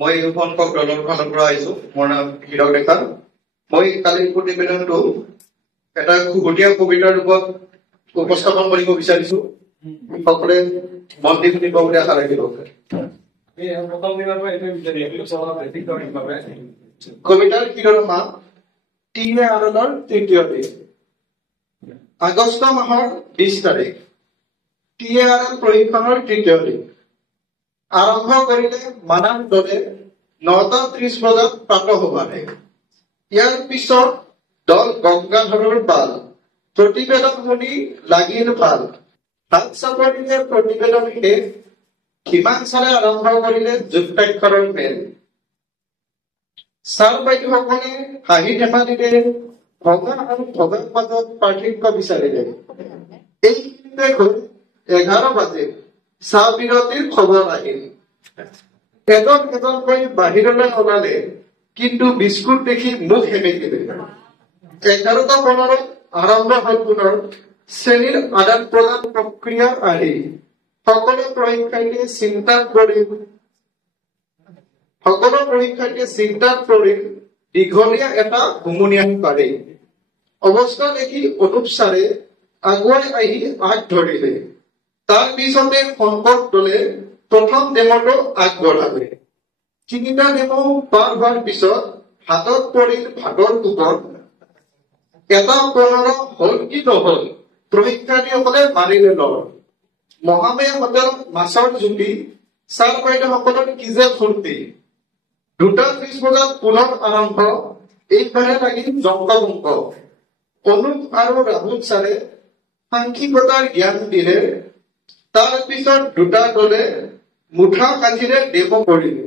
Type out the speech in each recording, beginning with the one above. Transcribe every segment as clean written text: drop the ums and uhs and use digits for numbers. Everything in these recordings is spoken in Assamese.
মই সংখ্যক দলৰ ফালৰ পৰা আহিছো। মোৰ নাম হীৰক ডেকা। মই কালিৰ প্ৰতিবেদনটো এটা খুবটীয়া কবিতাৰ ৰূপত উপস্থাপন কৰিব বিচাৰিছো। সকলোৱে মন দি শুনিব বুলি আশা ৰাখিব। কবিতাৰ শিৰোনাম TARLৰ তৃতীয় দিন। আগষ্ট মাহৰ 20 তাৰিখ। TARL প্ৰশিক্ষণৰ তৃতীয় দিন। আৰম্ভ কৰিলে মানান দলে 9:30 বজাত প্ৰাতঃসভাৰে। ইয়াৰ পিছত দল গংগাধৰৰ পাল। প্ৰতিবেদন শুনি লাগিল ভাল। হাত চাপৰিলে প্ৰতিবেদন শেষ। কিমান চালে আৰম্ভ কৰিলে যুক্তাক্ষৰৰ মেল। ছাৰ বাইদেউসকলে হাঁহি ধেমালিৰে ভগা আৰু ভগাৰ মাজত পাৰ্থক্য বিচাৰিলে। এইখিনিতে গৈ 11 বাজে চাহ বিৰতিৰ খবৰ আহিল। এজন এজনকৈ বাহিৰলৈ ওলালে, কিন্তু বিস্কুট দেখি মুখ সেমেকিলে। 11:15 আৰম্ভ হল পুনৰ শ্ৰেণীৰ আদান প্ৰদান প্ৰক্ৰিয়াৰ আৰ্হি। সকলো পৰীক্ষাৰ্থীয়ে চিন্তাত পৰিল দীঘলীয়া এটা হুমুনিয়াহ পাৰি। অৱস্থা দেখি অনুপ ছাৰে আগুৱাই আহি আগ ধৰিলে। তাৰ পিছতে শংকৰ দলে প্ৰথম ডেমোটো আগবঢ়ালে। 3টা ডেমো পাৰ হোৱাৰ পিছত হাতত পৰিল ভাতৰ কোপত। 1:15 হল কি নহল, পৰীক্ষাৰ্থীসকলে মাৰিলে লৰ। মহাময়া হোটেলত মাছৰ জুতি, ছাৰ বাইদেউসকলৰ কি যে ফূৰ্তি। 2:30 বজাত পুনৰ আৰম্ভ, এইবাৰে লাগিল জংকবংক। অনুপ আৰু ৰাহুল ছাৰে সাংখ্যিকতাৰ জ্ঞান দিলে। তাৰ পিছত 2টা দলে মুঠা কাঠিৰে ডেমো কৰিলে।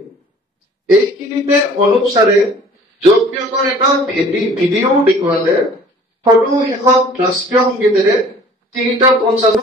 এইখিনিতে অনুপ ছাৰে যোগ বিয়োগৰ এটা ভিডিঅ' দেখুৱালে। সৰু শেষত ৰাষ্ট্ৰীয় সংগীতেৰে 3:50